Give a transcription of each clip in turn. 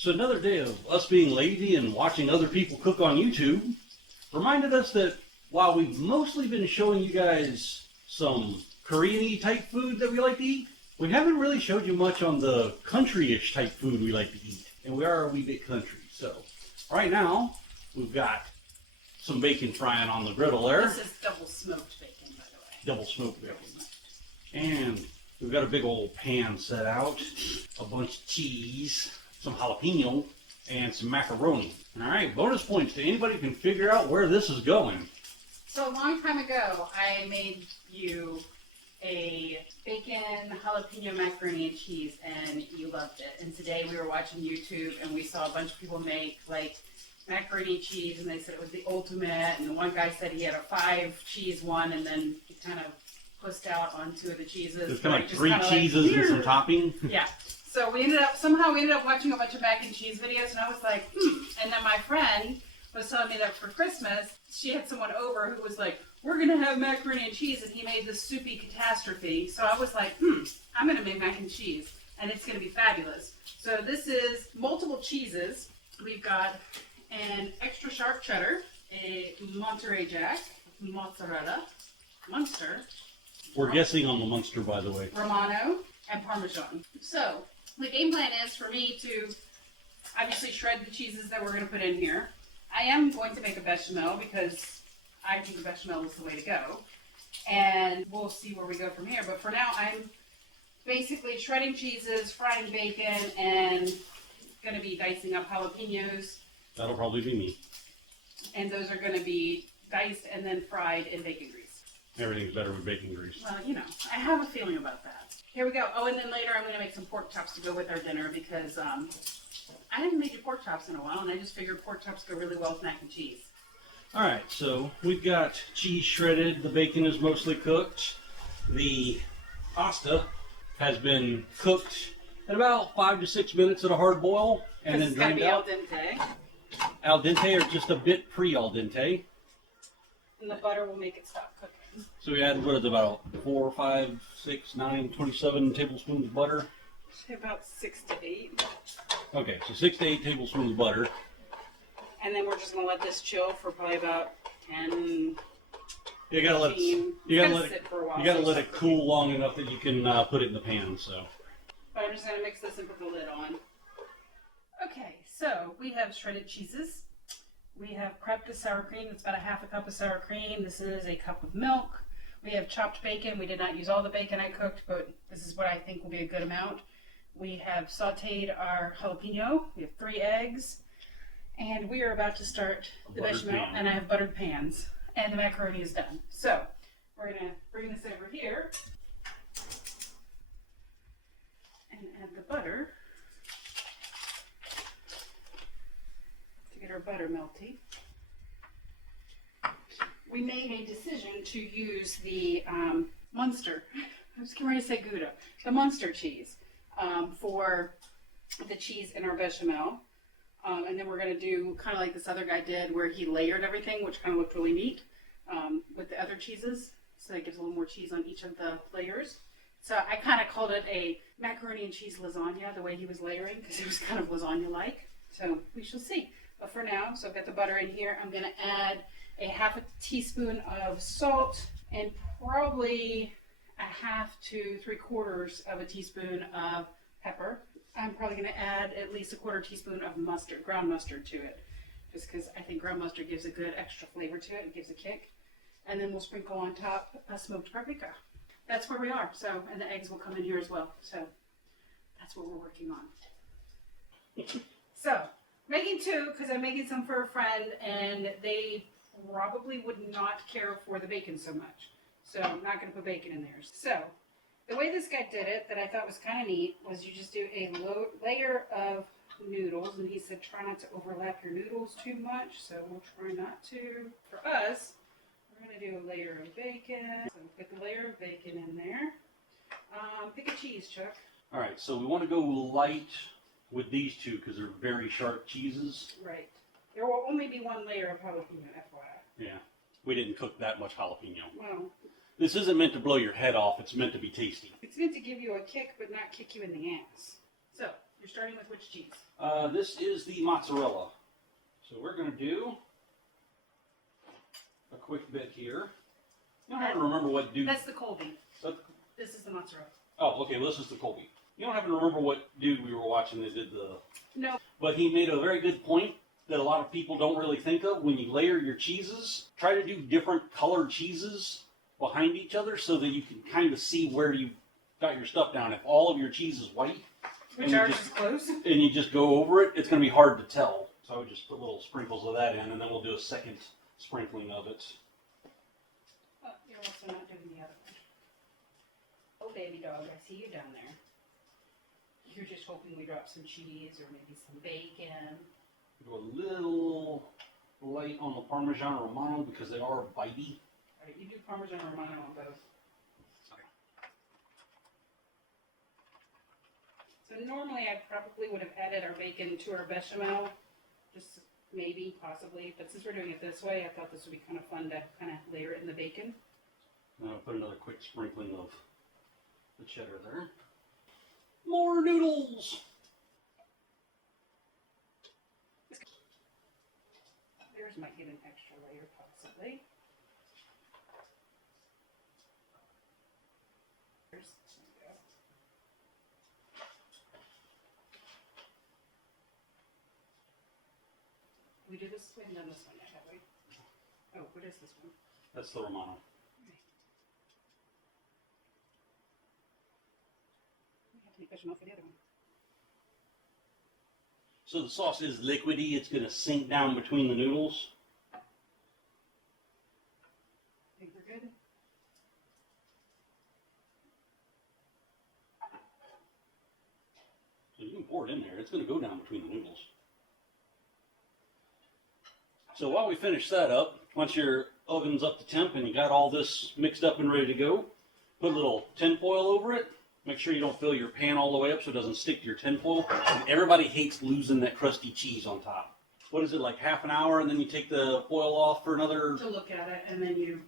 So another day of us being lazy and watching other people cook on YouTube reminded us that while we've mostly been showing you guys some Korean-y type food that we like to eat, we haven't really showed you much on the country-ish type food we like to eat. And we are a wee bit country. So right now, we've got some bacon frying on the griddle there. This is double smoked bacon, by the way. Double smoked bacon. And we've got a big old pan set out, a bunch of cheese, some jalapeno, and some macaroni. All right, bonus points to anybody who can figure out where this is going. So a long time ago, I made you a bacon jalapeno macaroni and cheese, and you loved it. And today we were watching YouTube, and we saw a bunch of people make like macaroni and cheese, and they said it was the ultimate. And the one guy said he had a 5 cheese one, and then he kind of pushed out on 2 of the cheeses. There's kind of like 3 cheeses and some topping. Yeah. So somehow we ended up watching a bunch of mac and cheese videos, and I was like, And then my friend was telling me that for Christmas, she had someone over who was like, we're going to have macaroni and cheese, and he made this soupy catastrophe. So I was like, I'm going to make mac and cheese, and it's going to be fabulous. So this is multiple cheeses. We've got an extra sharp cheddar, a Monterey Jack, mozzarella, Munster. We're guessing on the Munster, by the way. Romano, and Parmesan. So the game plan is for me to obviously shred the cheeses that we're going to put in here. I am going to make a bechamel because I think a bechamel is the way to go. And we'll see where we go from here. But for now, I'm basically shredding cheeses, frying bacon, and going to be dicing up jalapenos. That'll probably be me. And those are going to be diced and then fried in bacon grease. Everything's better with bacon grease. Well, you know, I have a feeling about that. Here we go. Oh, and then later I'm going to make some pork chops to go with our dinner because I haven't made pork chops in a while, and I just figured pork chops go really well with mac and cheese. All right, so we've got cheese shredded. The bacon is mostly cooked. The pasta has been cooked at about 5 to 6 minutes at a hard boil, and then drained out. It's got to be al dente. Al dente or just a bit pre-al dente. And the butter will make it stop cooking. So we added, what is it, about 4, 5, 6, 9, 27 tablespoons of butter? Say about 6 to 8. Okay, so 6 to 8 tablespoons of butter. And then we're just going to let this chill for probably about 10, You gotta let 15. you gotta let sit it for a while. you gotta let it cool long enough that you can put it in the pan. So. But I'm just going to mix this and put the lid on. Okay, so we have shredded cheeses. We have prepped the sour cream. It's about a half a cup of sour cream. This is a cup of milk. We have chopped bacon. We did not use all the bacon I cooked, but this is what I think will be a good amount. We have sauteed our jalapeno. We have 3 eggs. And we are about to start the bechamel. And I have buttered pans. And the macaroni is done. So we're going to bring this over here and add the butter to get our butter melty. We made a decision to use the Munster, I was getting ready to say Gouda, the Munster cheese for the cheese in our bechamel. And then we're going to do kind of like this other guy did where he layered everything, which kind of looked really neat with the other cheeses. So it gives a little more cheese on each of the layers. So I kind of called it a macaroni and cheese lasagna, the way he was layering, because it was kind of lasagna-like. So we shall see. But for now, so I've got the butter in here. I'm going to add a half a teaspoon of salt and probably a half to 3/4 of a teaspoon of pepper. I'm probably going to add at least a 1/4 teaspoon of mustard, ground mustard to it, just because I think ground mustard gives a good extra flavor to it. It gives a kick. And then we'll sprinkle on top a smoked paprika. That's where we are. So, and the eggs will come in here as well. So that's what we're working on. So making 2 because I'm making some for a friend, and they probably would not care for the bacon so much. So I'm not going to put bacon in theirs. So the way this guy did it that I thought was kind of neat was you just do a layer of noodles, and he said try not to overlap your noodles too much, so we'll try not to. For us, we're going to do a layer of bacon. So put the layer of bacon in there. Pick a cheese, Chuck. All right, so we want to go light with these 2 because they're very sharp cheeses. Right. There will only be 1 layer of jalapeno, FYI. Yeah, we didn't cook that much jalapeno. Well, This isn't meant to blow your head off. It's meant to be tasty. it's meant to give you a kick, but not kick you in the ass. So You're starting with which cheese? This is the mozzarella. So we're going to do a quick bit here. You don't have to remember what dude. That's the Colby. This is the mozzarella. Oh, okay. Well, this is the Colby. You don't have to remember what dude we were watching that did the. No. But he made a very good point that a lot of people don't really think of when you layer your cheeses. Try to do different colored cheeses behind each other so that you can kind of see where you got your stuff down. If all of your cheese is white, Which ours is close. and you just go over it, it's going to be hard to tell. So I would just put little sprinkles of that in, and then we'll do a second sprinkling of it. Oh, you're also not doing the other one. Oh, baby dog, I see you down there. You're just hoping we drop some cheese or maybe some bacon. Go a little light on the Parmesan Romano because they are bitey. All right, you do Parmesan Romano on both. So normally I probably would have added our bacon to our bechamel, just maybe, possibly, but since we're doing it this way, I thought this would be kind of fun to kind of layer it in the bacon. Now I'll put another quick sprinkling of the cheddar there. More noodles! Theirs might get an extra layer, possibly. There we go. We do this, we haven't done this one yet, have we? Oh, what is this one? That's the Romano. We have to make bechamel for the other one. So the sauce is liquidy. It's going to sink down between the noodles. Think we're good? So you can pour it in there. It's going to go down between the noodles. So while we finish that up, once your oven's up to temp and you got all this mixed up and ready to go, put a little tin foil over it. Make sure you don't fill your pan all the way up so it doesn't stick to your tin foil. And everybody hates losing that crusty cheese on top. What is it, like half an hour, and then you take the foil off for another... To look at it, and then you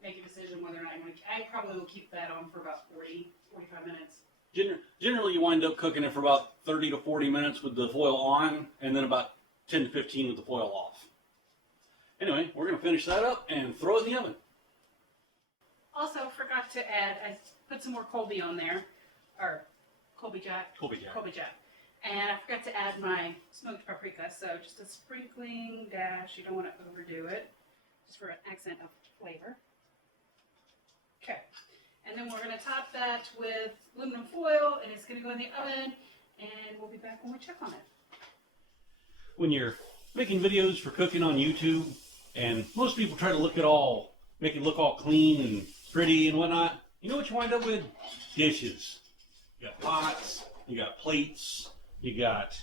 make a decision whether or not you want to... I probably will keep that on for about 40, 45 minutes. Generally, you wind up cooking it for about 30 to 40 minutes with the foil on, and then about 10 to 15 with the foil off. Anyway, we're going to finish that up and throw it in the oven. Also, forgot to add, I put some more Colby on there, or Colby Jack. Colby Jack. Colby Jack. And I forgot to add my smoked paprika, so just a sprinkling dash. You don't want to overdo it, just for an accent of flavor. Okay. And then we're going to top that with aluminum foil, and it's going to go in the oven, and we'll be back when we check on it. When you're making videos for cooking on YouTube, and most people try to make it look all clean and pretty and whatnot, you know what you wind up with? Dishes. You got pots, you got plates, you got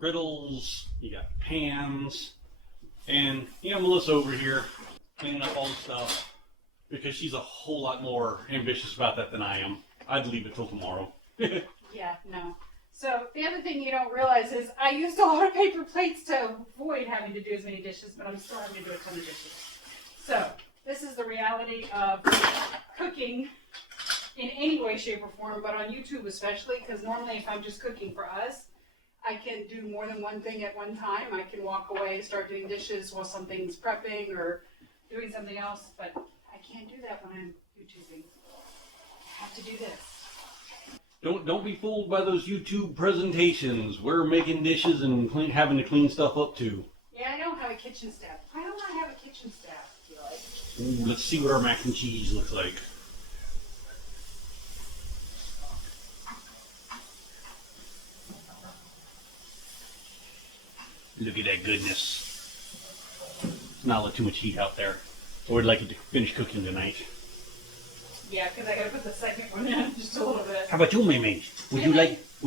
griddles, you got pans, and you got Melissa over here cleaning up all the stuff because she's a whole lot more ambitious about that than I am. I'd leave it till tomorrow. Yeah, no. So the other thing you don't realize is I used a lot of paper plates to avoid having to do as many dishes, but I'm still having to do a ton of dishes. So this is the reality of cooking in any way, shape, or form, but on YouTube especially, because normally if I'm just cooking for us, I can do more than one thing at one time. I can walk away, start doing dishes while something's prepping or doing something else, but I can't do that when I'm YouTubing. I have to do this. Don't be fooled by those YouTube presentations. We're making dishes and having to clean stuff up too. Yeah, I don't have a kitchen staff. Why don't I have a kitchen staff, I feel like? Ooh, let's see what our mac and cheese looks like. Look at that goodness. Let's not let too much heat out there. I would like it to finish cooking tonight. Yeah, because I gotta put the second one in just a little bit. How about you, Maymay? Would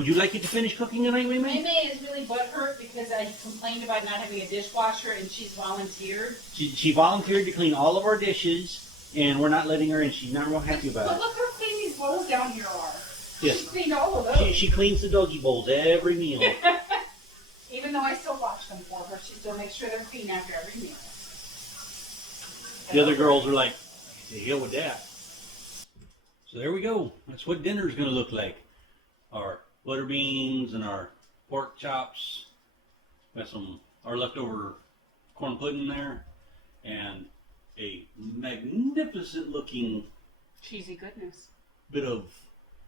you like it to finish cooking tonight, Maymay? Maymay is really butthurt because I complained about not having a dishwasher and she's volunteered. She volunteered to clean all of our dishes, and we're not letting her in. She's not real happy about But it. look how clean these bowls down here are. Yes. She cleaned all of those. She cleans the doggy bowls every meal. Even though I still wash them for her, she still makes sure they're clean after every meal. The other girls are like, the hell with that. So there we go. That's what dinner's going to look like. Our butter beans and our pork chops. Got our leftover corn pudding there, and a magnificent looking Cheesy goodness. bit of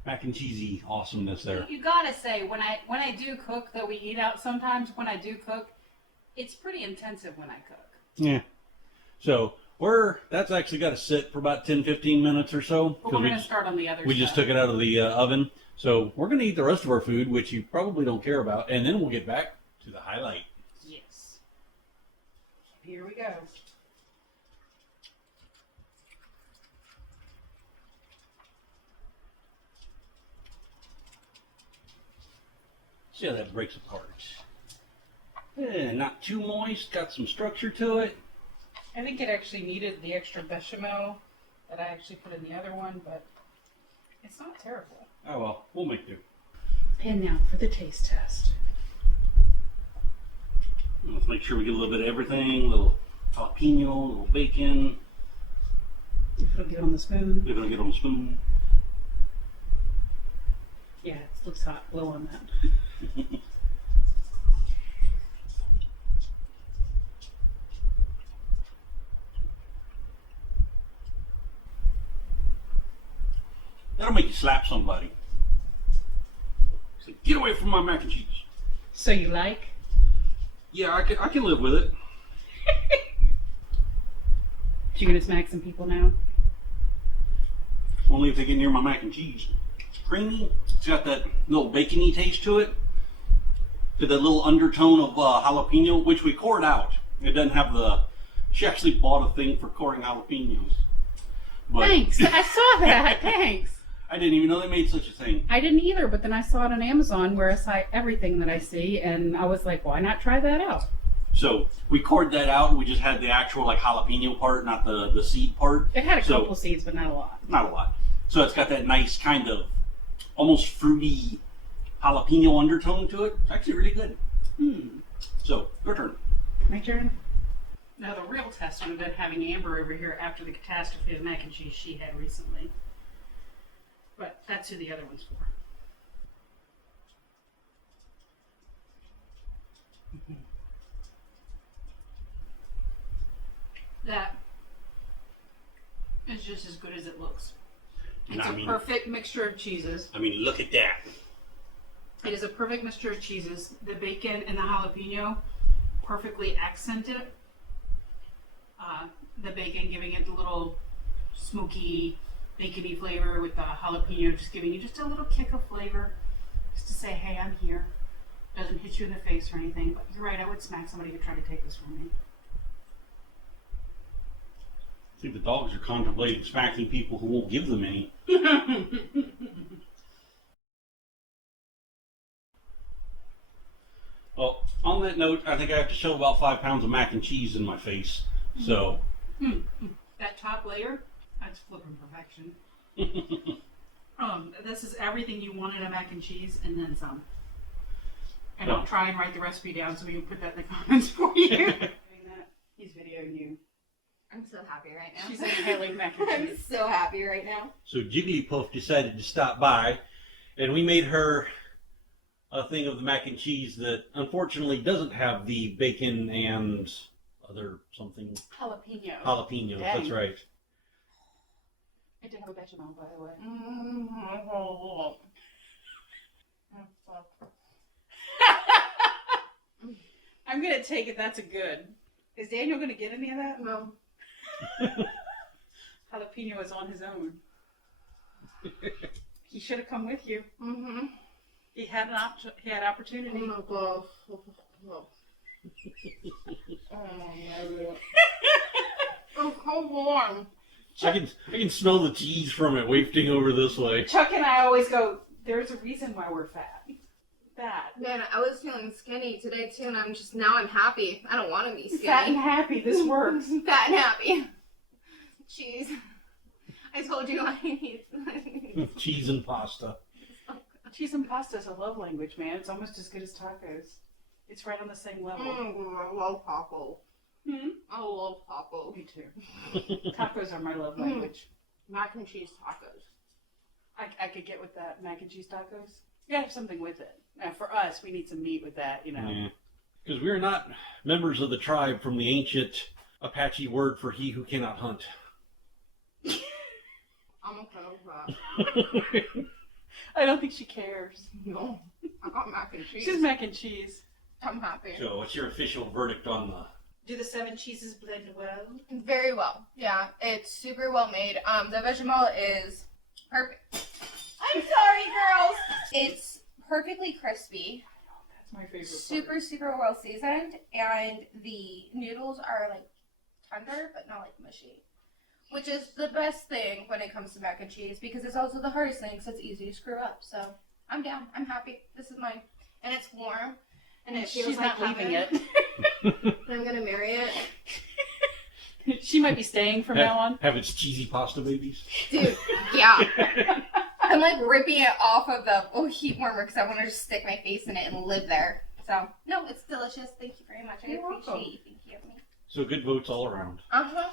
mac and cheesy awesomeness there. You gotta say, when I do cook, though we eat out sometimes, when I do cook, it's pretty intensive when I cook. Yeah. So that's actually got to sit for about 10-15 minutes or so. But we're going to start on the other We just took it out of the oven. So we're going to eat the rest of our food, which you probably don't care about, and then we'll get back to the highlight. Yes. Here we go. See how that breaks apart. Not too moist, got some structure to it. I think it actually needed the extra bechamel that I actually put in the other one, but it's not terrible. Oh well, we'll make do. And now for the taste test. Let's make sure we get a little bit of everything. A little jalapeno, a little bacon. If it'll get on the spoon. We're going to get on the spoon. Yeah, it looks hot. Blow on that. That'll make you slap somebody. Say, get away from my mac and cheese. So you like? Yeah, I can live with it. You gonna smack some people now? Only if they get near my mac and cheese. Creamy. It's got that little bacony taste to it. Got that little undertone of jalapeno, which we cored out. It doesn't have the... She actually bought a thing for coring jalapenos. But Thanks. I saw that. Thanks. I didn't even know they made such a thing. I didn't either, but then I saw it on Amazon where I saw everything that I see, and I was like, why not try that out? So we cored that out, and we just had the actual like jalapeno part, not the seed part. It had a couple seeds, but not a lot. Not a lot. So it's got that nice kind of almost fruity jalapeno undertone to it. It's actually really good. So, your turn. My turn? Now the real test would have been having Amber over here after the catastrophe of mac and cheese she had recently. But that's who the other one's for. That is just as good as it looks. It's a perfect mixture of cheeses. I mean, look at that. It is a perfect mixture of cheeses. The bacon and the jalapeno perfectly accent it. The bacon giving it the little smoky, bacony flavor with the jalapeno just giving you just a little kick of flavor. Just to say, hey, I'm here. Doesn't hit you in the face or anything. But you're right, I would smack somebody who tried to take this from me. I think the dogs are contemplating smacking people who won't give them any. Well, on that note, I think I have to shove about 5 pounds of mac and cheese in my face. So. That top layer, that's flipping perfection. This is everything you want in a mac and cheese, and then some. And I'll try and write the recipe down so we can put that in the comments for you. He's videoing you. I'm so happy right now. She's inhaling mac and I'm cheese. so happy right now. So Jigglypuff decided to stop by, and we made her a thing of the mac and cheese that unfortunately doesn't have the bacon and other something. Jalapeno. Jalapenos, Dang. that's right. I did have a bechamel, by the way. I'm going to take it that's a good. Is Daniel going to get any of that? No. Jalapeno is on his own. He should have come with you. Mm-hmm. He had opportunity. Oh my gosh. Oh my god. It's so warm. I can smell the cheese from it wafting over this way. Chuck and I always go, there's a reason why we're fat. Fat. Man, I was feeling skinny today too, and now I'm happy. I don't want to be skinny. Fat and happy, this works. Fat and happy. Cheese. I told you I need Cheese and pasta. Cheese and pasta is a love language, man. It's almost as good as tacos. It's right on the same level. I love tacos. I love tacos. Me too. Tacos are my love language. Mac and cheese tacos. I could get with that. Mac and cheese tacos. You gotta have something with it. Now, for us, we need some meat with that, you know. Because we're not members of the tribe from the ancient Apache word for he who cannot hunt. I'm okay with that. I don't think she cares. No, I got mac and cheese. She's mac and cheese. I'm happy. So, what's your official verdict on the... Do the 7 cheeses blend well? Very well. Yeah, it's super well made. The bechamel is perfect. I'm sorry, girls. It's perfectly crispy. That's my favorite Super, super well seasoned, and the noodles are like tender, but not like mushy. Which is the best thing when it comes to mac and cheese, because it's also the hardest thing, because it's easy to screw up. So I'm down. I'm happy. This is mine, and it's warm, and it feels She's like not leaving heaven. it. I'm gonna marry it, She might be staying from now on. Have its cheesy pasta babies. dude. Yeah, I'm like ripping it off of the heat warmer because I want to just stick my face in it and live there. So no, it's delicious. Thank you very much. I You're appreciate welcome. you thinking of me. So, good votes all around. Uh huh.